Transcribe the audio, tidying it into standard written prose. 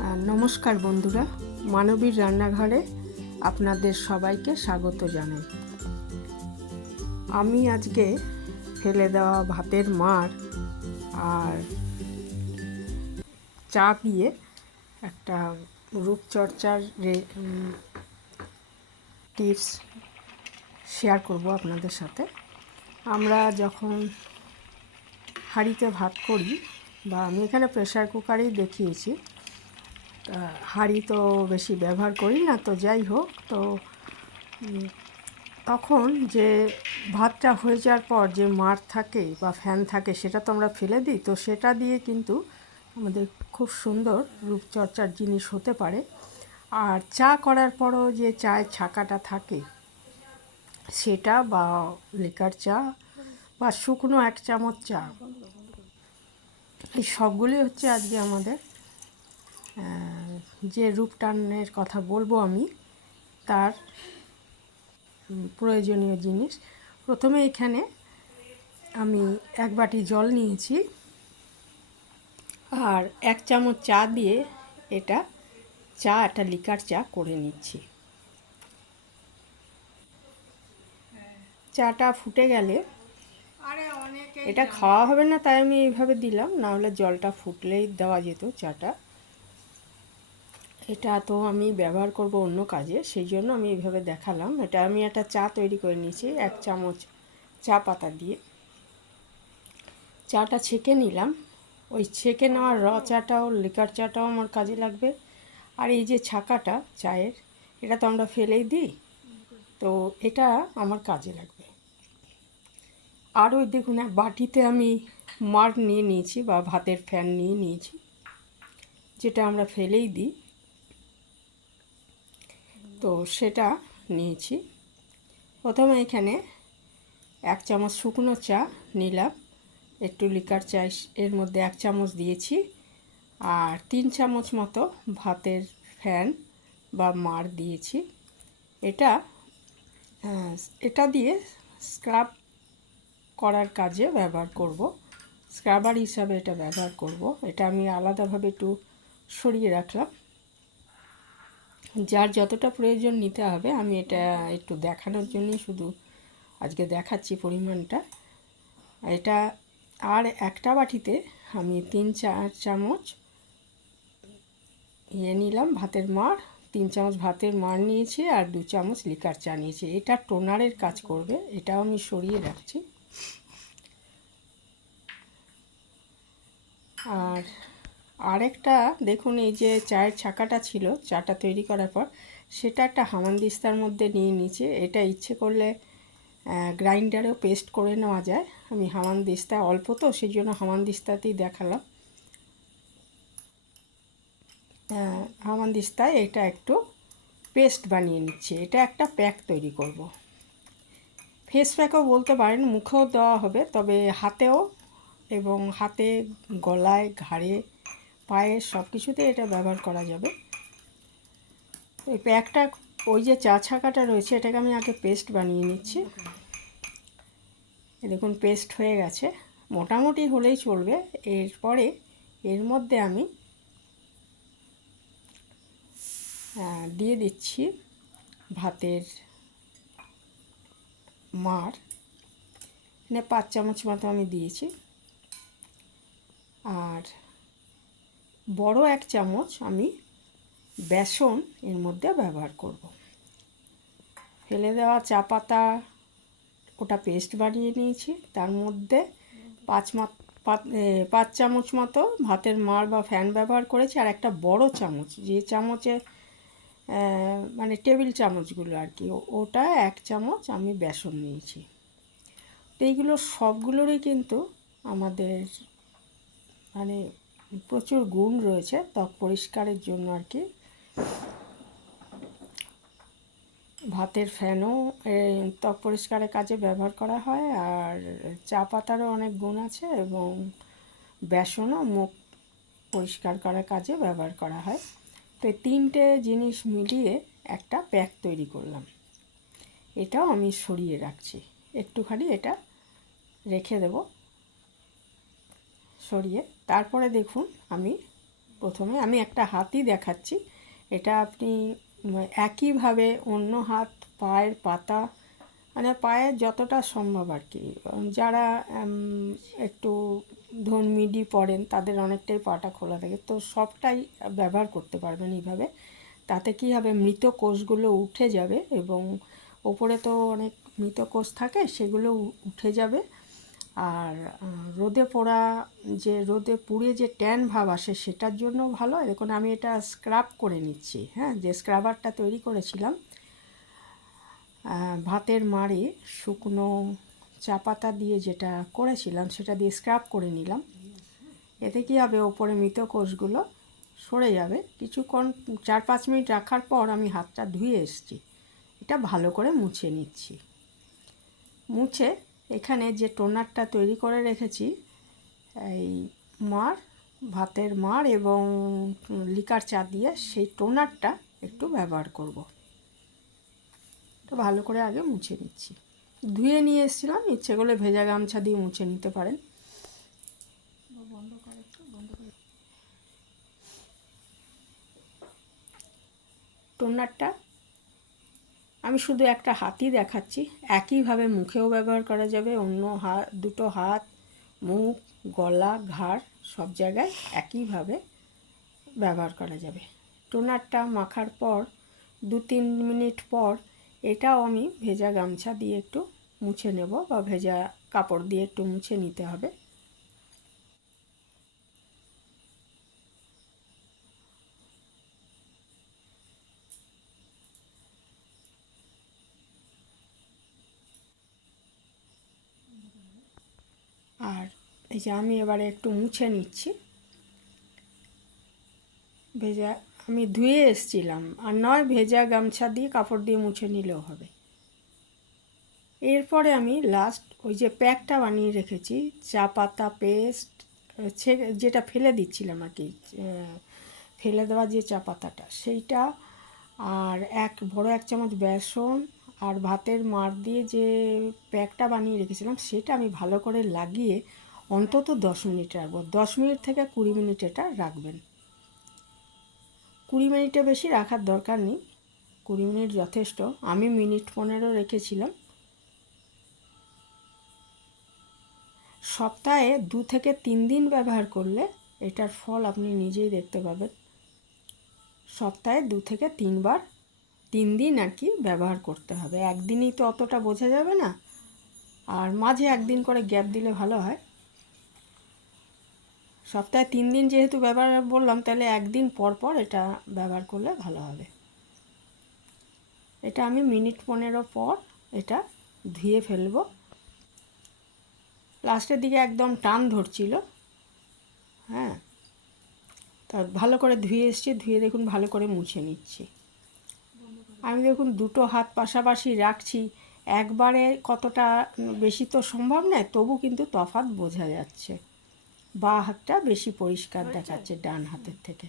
নমস্কার বন্ধুরা, মানবীর রান্নাঘরে আপনাদের সবাইকে স্বাগত জানাই। আমি আজকে ফেলে দেওয়া ভাতের মাড় আর চা দিয়ে একটা রূপচর্চার টিপস শেয়ার করব আপনাদের সাথে। আমরা যখন হাঁড়িতে ভাত করি, বা আমি এখানে প্রেসার কুকারেই দেখিয়েছি, হাঁড়ি তো বেশি ব্যবহার করি না, তো যাই হোক, তো তখন যে ভাতটা হয়ে যাওয়ার পর যে মাড় থাকে বা ফ্যান থাকে সেটা তো আমরা ফেলে দিই। তো সেটা দিয়ে কিন্তু আমাদের খুব সুন্দর রূপচর্চার জিনিস হতে পারে। আর চা করার পরও যে চায়ের ছাকাটা থাকে সেটা, বা লিকার চা বা শুকনো 1 চামচ চা, এই সবগুলি হচ্ছে আজকে আমাদের যে রূপটানের কথা বলবো আমি, তার প্রয়োজনীয় জিনিস। প্রথমে এখানে আমি 1 বাটি জল নিয়েছি আর 1 চামচ চা দিয়ে এটা লিকার চা করে নিচ্ছি। চাটা ফুটে গেলে, এটা খাওয়া হবে না তাই আমি এইভাবে দিলাম, না হলে জলটা ফুটলেই দেওয়া যেত চাটা। এটা তো আমি ব্যবহার করব অন্য কাজে, সেই জন্য আমি এইভাবে দেখালাম। এটা আমি একটা চা তৈরি করে নিয়েছি 1 চামচ চা পাতা দিয়ে। চাটা ছেঁকে নিলাম। ওই ছেঁকে নেওয়ার চাটাও, লিকার চাটাও আমার কাজে লাগবে। আর এই যে ছাকাটা চায়ের, এটা তো আমরা ফেলেই দিই, তো এটা আমার কাজে লাগবে। আর ওই দেখুন, এক বাটিতে আমি মাড় নিয়ে নিয়েছি, বা ভাতের ফ্যান নিয়ে নিয়েছি, যেটা আমরা ফেলেই দিই, তো সেটা নিয়েছি। প্রথমে এখানে 1 চামচ শুকনো চা নিলাম, একটু লিকার চা এর মধ্যে 1 চামচ দিয়েছি, আর 3 চামচ মতো ভাতের ফ্যান বা মাড় দিয়েছি। এটা দিয়ে স্ক্রাব করার কাজে ব্যবহার করব, স্ক্রাবার হিসাবে এটা ব্যবহার করব। এটা আমি আলাদাভাবে একটু সরিয়ে রাখলাম, যার যতটা প্রয়োজন নিতে হবে। আমি এটা একটু দেখানোর জন্যই শুধু আজকে দেখাচ্ছি পরিমাণটা। এটা আর একটা বাটিতে আমি 3-4 চামচ নিলাম ভাতের মাড়, 3 চামচ ভাতের মাড় নিয়েছি, আর 2 চামচ লিকার চা নিয়েছি। এটা টোনারের কাজ করবে, এটাও আমি সরিয়ে রাখছি। আর আরেকটা দেখুন, এই যে চায়ের ছাকাটা ছিল চাটা তৈরি করার পর, সেটা একটা হামানদিস্তার মধ্যে নিয়ে নিয়েছি। এটা ইচ্ছে করলে গ্রাইন্ডারেও পেস্ট করে নেওয়া যায়। আমি হামানদিস্তা অল্প, তো সেই জন্য হামানদিস্তাতেই দেখালাম। হামানদিস্তায় এটা একটু পেস্ট বানিয়ে নিচ্ছি। এটা একটা প্যাক তৈরি করব। ফেস প্যাকও বলতে পারেন, মুখেও দেওয়া হবে, তবে হাতেও, এবং হাতে, গলায়, ঘাড়ে, পায়ে, সব কিছুতে এটা ব্যবহার করা যাবে। এই প্যাকটা, ওই যে চা ছাকাটা রয়েছে, এটাকে আমি আগে পেস্ট বানিয়ে নিচ্ছি। দেখুন পেস্ট হয়ে গেছে, মোটামুটি হলেই চলবে। এরপরে এর মধ্যে আমি দিয়ে দিচ্ছি ভাতের মাড়। এখানে 5 চামচ মতো আমি দিয়েছি, আর বড় 1 চামচ আমি বেসন এর মধ্যে ব্যবহার করব। ফেলে দেওয়া চা পাতা, ওটা পেস্ট বানিয়ে নিয়েছি, তার মধ্যে 5 চামচ মতো ভাতের মাড় বা ফ্যান ব্যবহার করেছি, আর একটা বড় চামচ, যে চামচে মানে টেবিল চামচগুলো আর কি, ওটা 1 চামচ আমি বেসন নিয়েছি। তো এইগুলো সবগুলোরই কিন্তু আমাদের মানে প্রচুর গুণ রয়েছে ত্বক পরিষ্কারের জন্য আর কি। ভাতের ফ্যানও ত্বক পরিষ্কারের কাজে ব্যবহার করা হয়, আর চা পাতারও অনেক গুণ আছে, এবং বেসনও মুখ পরিষ্কার করার কাজে ব্যবহার করা হয়। তো এই 3টে জিনিস মিলিয়ে একটা প্যাক তৈরি করলাম। এটাও আমি সরিয়ে রাখছি, একটুখানি এটা রেখে দেব সরিয়ে। তারপরে দেখুন, আমি প্রথমে আমি একটা হাতই দেখাচ্ছি, এটা আপনি একইভাবে অন্য হাত পায়ের পাতা, মানে পায়ের যতটা সম্ভব আর কি, যারা একটু ধরুন মিডি পরেন তাদের অনেকটাই পাটা খোলা থাকে, তো সবটাই ব্যবহার করতে পারবেন এইভাবে। তাতে কী হবে, মৃত কোষগুলো উঠে যাবে এবং ওপরে তো অনেক মৃত কোষ থাকে, সেগুলো উঠে যাবে। আর রোদে পোড়া, যে রোদে পুড়ে যে ট্যান ভাব আসে সেটার জন্য ভালো। দেখুন আমি এটা স্ক্রাব করে নিচ্ছি, হ্যাঁ, যে স্ক্রাবারটা তৈরি করেছিলাম ভাতের মাড়ে শুকনো চা পাতা দিয়ে যেটা করেছিলাম সেটা দিয়ে স্ক্রাব করে নিলাম। এতে কী হবে, ওপরে মৃত কোষগুলো সরে যাবে। কিছুক্ষণ 4-5 মিনিট রাখার পর আমি হাতটা ধুয়ে এসেছি, এটা ভালো করে মুছে নিচ্ছি। মুছে এখানে যে টোনারটা তৈরি করে রেখেছি, এই ভাতের মাড় এবং লিকার চা দিয়ে, সেই টোনারটা একটু ব্যবহার করব। তো ভালো করে আগে মুছে নিচ্ছি। ধুয়ে নিয়ে এসেছিলাম, ইচ্ছে করলে ভেজা গামছা দিয়ে মুছে নিতে পারেন। টোনারটা আমি শুধু একটা হাতই দেখাচ্ছি, একইভাবে মুখেও ব্যবহার করা যাবে, অন্য দুটো হাত, মুখ, গলা, ঘাড় সব জায়গায় একইভাবে ব্যবহার করা যাবে। টোনারটা মাখার পর 2-3 মিনিট পর এটাও আমি ভেজা গামছা দিয়ে একটু মুছে নেব, বা ভেজা কাপড় দিয়ে একটু মুছে নিতে হবে। আর এই যে আমি এবারে একটু মুছে নিচ্ছি। আমি ধুয়ে এসেছিলাম, আর নয় ভেজা গামছা দিয়ে কাপড় দিয়ে মুছে নিলেও হবে। এরপরে আমি লাস্ট ওই যে প্যাকটা বানিয়ে রেখেছি, চা পাতা পেস্ট, যেটা ফেলে দিচ্ছিলাম আর কি, ফেলে দেওয়া যে চা পাতাটা, সেইটা, আর বড় 1 চামচ বেসন, আর ভাতের মাড় দিয়ে যে প্যাকটা বানিয়ে রেখেছিলাম সেটা আমি ভালো করে লাগিয়ে অন্তত 10 মিনিট রাখবো। 10 মিনিট থেকে 20 মিনিট এটা রাখবেন। 20 মিনিটে বেশি রাখার দরকার নেই, 20 মিনিট যথেষ্ট। আমি মিনিট 15 রেখেছিলাম। সপ্তাহে 2 থেকে 3 দিন ব্যবহার করলে এটার ফল আপনি নিজেই দেখতে পাবেন। সপ্তাহে 2 থেকে 3 বার, 3 দিন আর কি ব্যবহার করতে হবে। একদিনই তো অতটা বোঝা যাবে না, আর মাঝে একদিন করে গ্যাপ দিলে ভালো হয়। সপ্তাহে 3 দিন যেহেতু ব্যবহার বললাম, তাহলে একদিন পর পর এটা ব্যবহার করলে ভালো হবে। এটা আমি মিনিট 15 পর এটা ধুয়ে ফেলবো। লাস্টের দিকে একদম টান ধরছিল, হ্যাঁ, তা ভালো করে ধুয়ে এসছি, ধুয়ে দেখুন ভালো করে মুছে নিচ্ছি। আমি দেখুন দুটো হাত পাশাপাশি রাখছি, একবারে কতটা বেশি তো সম্ভব নয়, তবু কিন্তু তফাৎ বোঝা যাচ্ছে। বাঁ হাতটা বেশি পরিষ্কার দেখাচ্ছে ডান হাতের থেকে।